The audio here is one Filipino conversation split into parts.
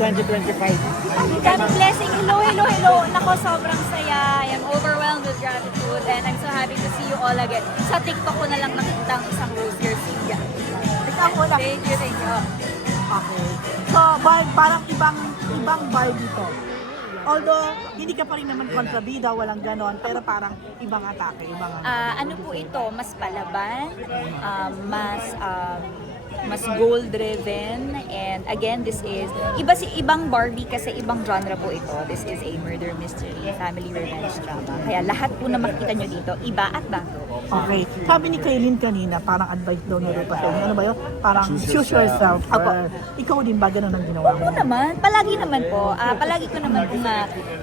2025? Daming blessing. Hello, hello, hello. Nako, sobrang saya. I am overwhelmed with gratitude and I'm so happy to see you all again. Sa TikTok ko na lang nakita ang isang Rosier Sia. Ikaw wala. Thank you, thank you. Okay. So, parang ibang Barbie to. Although, hindi ka pa rin naman kontrabida, walang ganon, pero parang ibang atake, ibang Ano po ito? Mas palaban, mas goal-driven, and again, this is ibang Barbie kasi ibang genre po ito. This is a murder mystery, family revenge drama. Kaya lahat po na makita nyo dito, iba at bago. Okay. Sabi ni Kaylin kanina, parang advice daw ni Rupa sa'yo. Ano ba yun? Parang choose yourself. Apo. Ikaw din ba ganun ang ginawa mo? Oo naman, palagi naman po. Palagi ko naman pong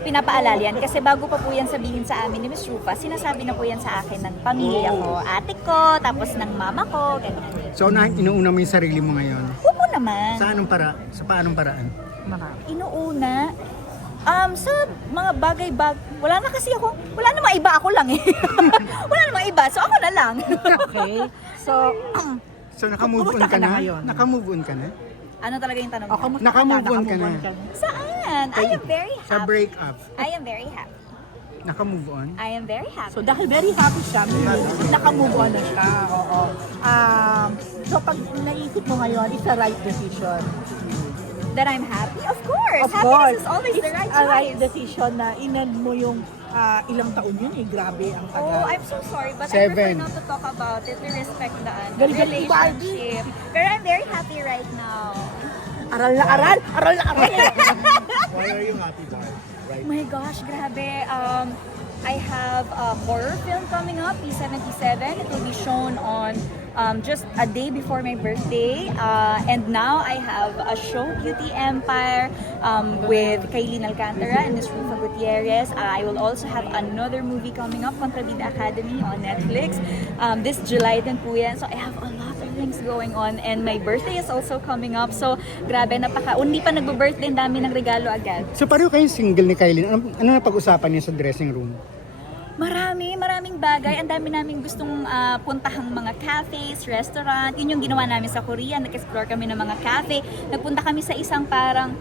pinapaalala yan kasi bago pa po yan sabihin sa amin ni Miss Rufa, sinasabi na po yan sa akin ng pamilya ko, ate ko, tapos ng mama ko, ganyan. So, inuuna mo yung sarili mo ngayon? Oo naman. Sa paanong paraan? Inuuna, sa mga wala na kasi ako, wala namang iba, ako lang eh. Wala namang iba, so ako na lang. Okay. So, So, nakamove on kumusta ka ka na na? ngayon? Nakamove on ka na? Ano talaga yung tanong oh, mo? kamusta Nakamove on ka na? Nakamove on Saan? I am very Sa happy. breakup, I am very happy. nakamove on? I am very happy. So, dahil very happy siya, nakamove on na siya. Oo. So, pag naisip mo ngayon, it's a right decision. That I'm happy? Of course. Of Happiness course. is always the right It's a right choice. decision na inend mo yung ilang taon yun eh. Grabe ang tagal. Oh, I'm so sorry, but I 7. prefer not to talk about it to respect the Galing-galing relationship. Pero I'm very happy right now. Aral na aral! Aral na aral! Why are you happy, Barb? Oh my gosh, grabe. I have a horror film coming up, P77. It will be shown on just a day before my birthday. And now I have a show, Beauty Empire, with Kaylin Alcantara and Miss Rufa Gutierrez. I will also have another movie coming up, Contrabida Academy on Netflix. This July din po yan. So I have a lot of things going on. And my birthday is also coming up. So grabe, hindi pa nagbo-birthday, dami ng regalo agad. So, pareho kayong single ni Kylie. Ano na pag-usapan niya sa dressing room? Maraming bagay. Ang dami namin gustong puntahang mga cafes, restaurant. Yun yung ginawa namin sa Korea. Nag-explore kami ng mga cafe. Nagpunta kami sa isang parang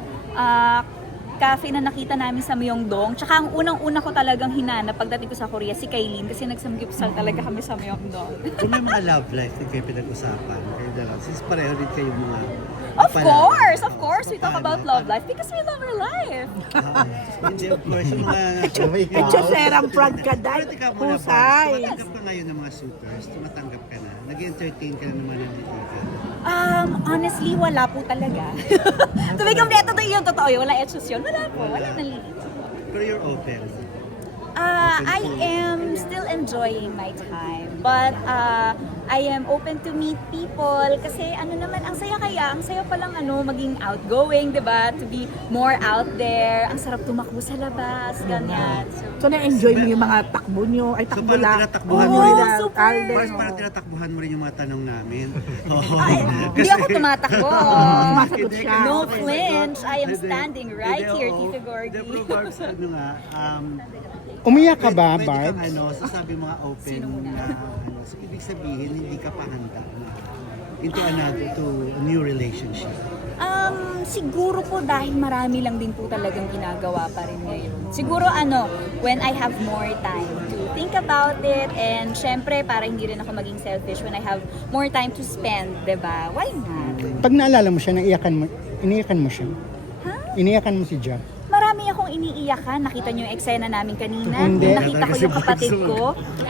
cafe na nakita namin sa Myeongdong. Tsaka ang unang-una ko talagang hinanap pagdating ko sa Korea, si Kaylin. Kasi nagsamgyupsal talaga kami sa Myeongdong. Kung may mga love life din kayo pinag-usapan, kayo dalawa, since pareho din kayo mga... Of course, we talk about love life because we love our life. Hindi, of course, yung mga... Etchoserang prag ka dahil. Pero teka muna, Husay. tumatanggap ka ngayon ng mga suitors, tumatanggap ka na, nag-entertain ka na naman ng mga Honestly, wala po talaga. To be completo to yung totoo yun. Wala etsos yun. Wala po. Wala nalilito. Pero you're open. I am still enjoying my time, but I am open to meet people kasi ano naman, ang saya palang maging outgoing, 'di ba? To be more out there. Ang sarap tumakbo sa labas, ganyan. So, na-enjoy mo yung mga takbo nyo. Ay, So, takbo parang lang. tinatakbuhan mo rin ang- Super. Mars, parang tinatakbuhan mo rin yung mga tanong namin. Ay, hindi ako tumatakbo. Sumasagot siya. No flinch. I am standing right here, Tita Gorgie. The Proverbs, Umiyak ka ba, pwede Barb? kang sasabi mga open na so, ibig sabihin, hindi ka pa handa na into a new relationship. Siguro po dahil marami lang din po talagang ginagawa pa rin ngayon. Siguro when I have more time to think about it and syempre para hindi rin ako maging selfish when I have more time to spend, 'di ba? Why not? Pag naalala mo siya, iniyakan mo siya? Huh? Iniyakan mo si Ja? Marami akong iniiyakan. Nakita niyo yung eksena namin kanina. Hindi. Nung nakita ko yung kapatid ko.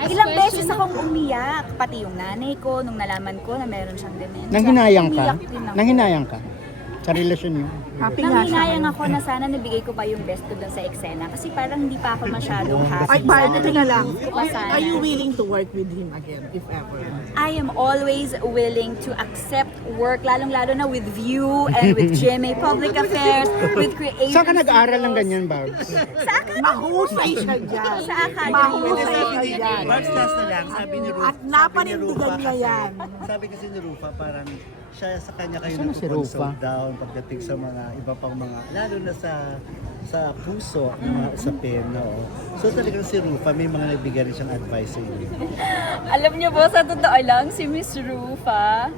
Ilang beses akong umiyak. Pati yung nanay ko, nung nalaman ko na meron siyang dementia. Nanghinayang ka? Umiyak din ako. Nanghinayang ka? Sa relasyon niyo? Happy nga siya. Nanghinayang ako na sana nabigay ko pa yung best ko dun sa eksena. Kasi parang hindi pa ako masyadong happy. Ay, Barb, Sana ito na lang. nag-improve ko pa sana. Are you willing to work with him again, if ever? I am always willing to accept work, lalong-lalo na with View and with GMA Public Affairs, with Creative Saan ka nag-aaral ng Studios. ganyan, Barb? Sa academy. Mahusay siya dyan. Sa academy. Mahusay siya dyan. Barbs, last na lang, sabi ni Rufa. At napanindigan niya yan. Sabi kasi ni Rufa, parang siya sa kanya kayo Saan na si Rufa? nagpo-consult down pagdating sa mga iba pang mga, lalo na sa puso ng mga usapin, no? So talagang si Rufa, may mga nagbigay rin siyang advice sa inyo. Alam niyo po, sa totoo lang, si Miss Rufa,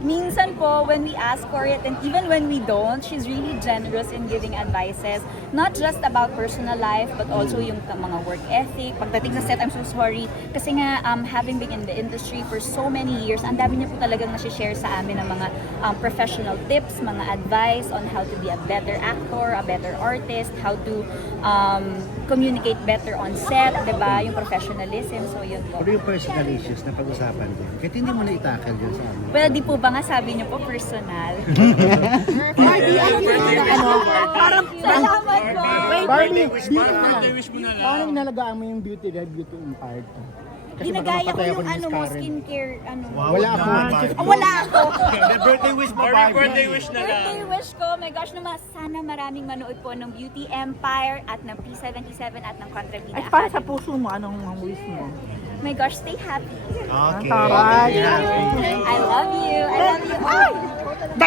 minsan po, when we ask for it, and even when we don't, she's really generous in giving advices. Not just about personal life, but also yung mga work ethic. Pagdating sa set, I'm so sorry. Kasi nga, having been in the industry for so many years, ang dami niya po talagang nasi-share sa amin ng mga professional tips, mga advice on how to be a better actor, a better artist, how to communicate better on set, diba? Yung professionalism, so yun po. Pero yung personal issues na pag-usapan din, kahit hindi mo na itakal yun sa amin. Well, di po ba nga sabi niyo po personal? Barbie, parang Salamat po! Barbie, beauty mo lang. Paano inalagaan mo yung beauty empire? Kasi Ginagaya ko magpapatay ako yung ni Miss mo, Karen. skincare, Wala ako. Wala ako! Birthday wish mo, Barbie. Birthday wish na lang. Birthday wish ko, my gosh naman, sana maraming manood po ng Beauty Empire at ng P77 at ng Contrabida At para sa Academy. puso mo, anong wish mo? My gosh, stay happy. Okay. Taray. I love you. I love you.